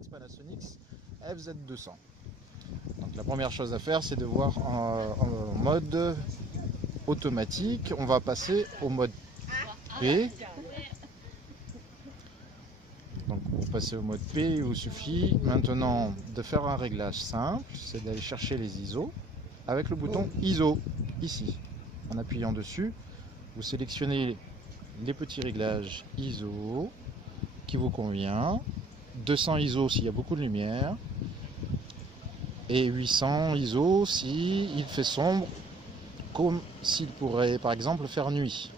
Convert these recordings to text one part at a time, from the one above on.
Lumix Panasonic FZ200. Donc la première chose à faire, c'est de voir en mode automatique. On va passer au mode P. Donc pour passer au mode P, il vous suffit maintenant de faire un réglage simple, c'est d'aller chercher les ISO avec le bouton ISO ici. En appuyant dessus, vous sélectionnez les petits réglages ISO qui vous convient, 200 ISO s'il y a beaucoup de lumière et 800 ISO si il fait sombre, comme s'il pourrait par exemple faire nuit.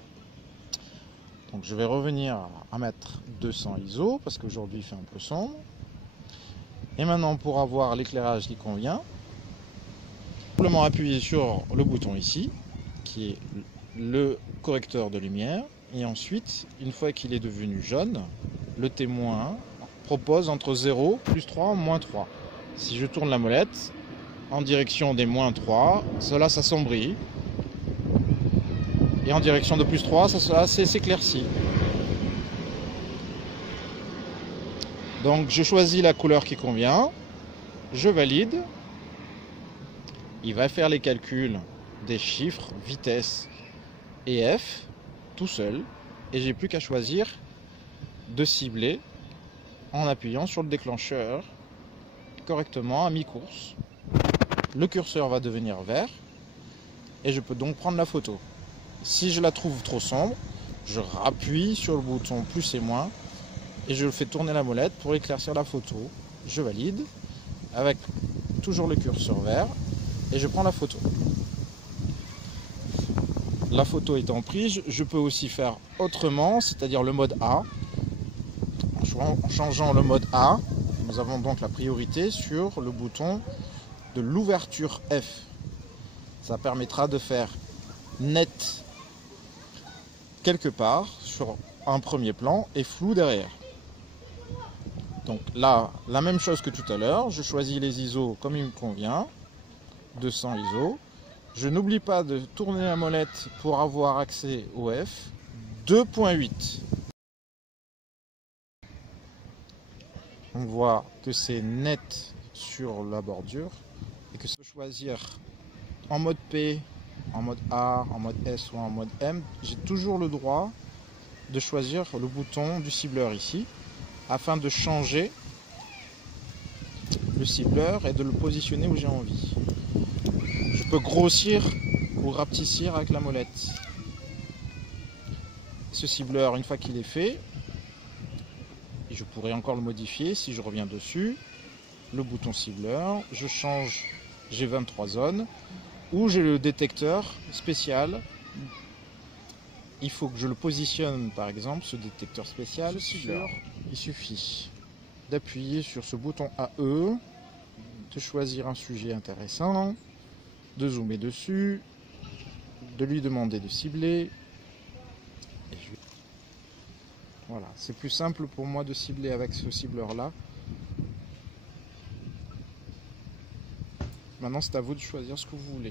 Donc je vais revenir à mettre 200 ISO parce qu'aujourd'hui il fait un peu sombre. Et maintenant, pour avoir l'éclairage qui convient, simplement appuyer sur le bouton ici qui est le correcteur de lumière, et ensuite une fois qu'il est devenu jaune, le témoin propose entre 0, plus 3, moins 3. Si je tourne la molette en direction des moins 3, cela s'assombrit, et en direction de plus 3, ça s'éclaircit. Donc je choisis la couleur qui convient, je valide, il va faire les calculs des chiffres, vitesse et F, tout seul, et j'ai plus qu'à choisir de cibler en appuyant sur le déclencheur correctement à mi-course. Le curseur va devenir vert et je peux donc prendre la photo. Si je la trouve trop sombre, je rappuie sur le bouton plus et moins et je fais tourner la molette pour éclaircir la photo. Je valide avec toujours le curseur vert et je prends la photo. La photo étant prise, je peux aussi faire autrement, c'est-à-dire le mode A. En changeant le mode A, nous avons donc la priorité sur le bouton de l'ouverture F. Ça permettra de faire net quelque part sur un premier plan et flou derrière. Donc là, la même chose que tout à l'heure, je choisis les ISO comme il me convient, 200 ISO. Je n'oublie pas de tourner la molette pour avoir accès au F, 2.8. On voit que c'est net sur la bordure et que je peux choisir en mode P, en mode A, en mode S ou en mode M. J'ai toujours le droit de choisir le bouton du cibleur ici afin de changer le cibleur et de le positionner où j'ai envie. Je peux grossir ou rapetissir avec la molette. Ce cibleur, une fois qu'il est fait, et je pourrais encore le modifier si je reviens dessus, le bouton cibleur, je change, j'ai 23 zones, ou j'ai le détecteur spécial. Il faut que je le positionne, par exemple, ce détecteur spécial cibleur. Il suffit d'appuyer sur ce bouton AE, de choisir un sujet intéressant, de zoomer dessus, de lui demander de cibler. Voilà, c'est plus simple pour moi de cibler avec ce cibleur-là. Maintenant, c'est à vous de choisir ce que vous voulez.